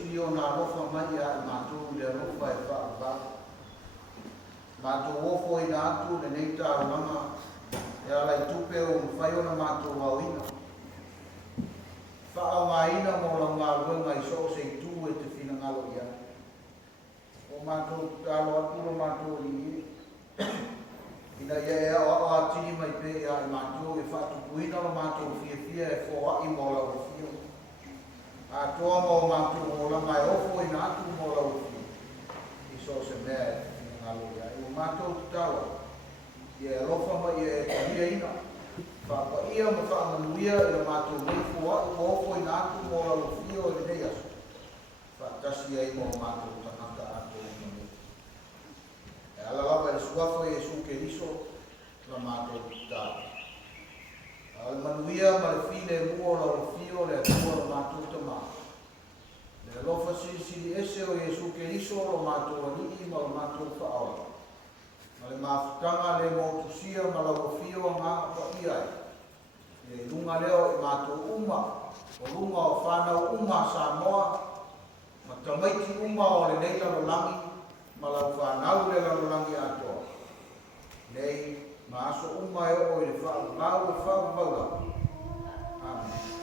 sili o nā rofa mai a I mātou le rofa e whaakawha. Mātou ofo I nā atu le nei tā uranga e ala I tupe o mwhai o na mātou wauina. Whao ngā ina mo lau ngā ruenga I so se tū e te whina ngalo ia. O mātou tālo atu o mātou I ina ia e o atini mai pe ia I mātou e whatupuina o mātou fia e fōa I mo lau fio. A toa mo mātou o langa e ofo I nā atu mo lau fio. I so se mea e te whina ngalo ia. I o mātou tālo. Ia e lofa mai e tahia ina. Whapa ia ma whaamanuia I o mātou mei fōa I o ofo I nā atu mo lau fio e nei asu. Whaatasi ai mo mātou tanaka atu o mei. E ala lava e suafa e su ke riso la mātou tālo. Al manuia ma le fine mua lau fio le atua la mātou tamā. Le lofa sili ese o Jesu ke riso la mātou anii ma la mātou whaola. Ma le mafutanga le motusia ma lau fio ngā pa iai. Le lunga leo I mātou uma, o lunga o whanau uma Samoa, ma tamaiti uma o le nei lalolangi, ma lau whanau le lalolangi atoa. Nei, ma aso uma e o I le whaau, mau e whaau. Amen.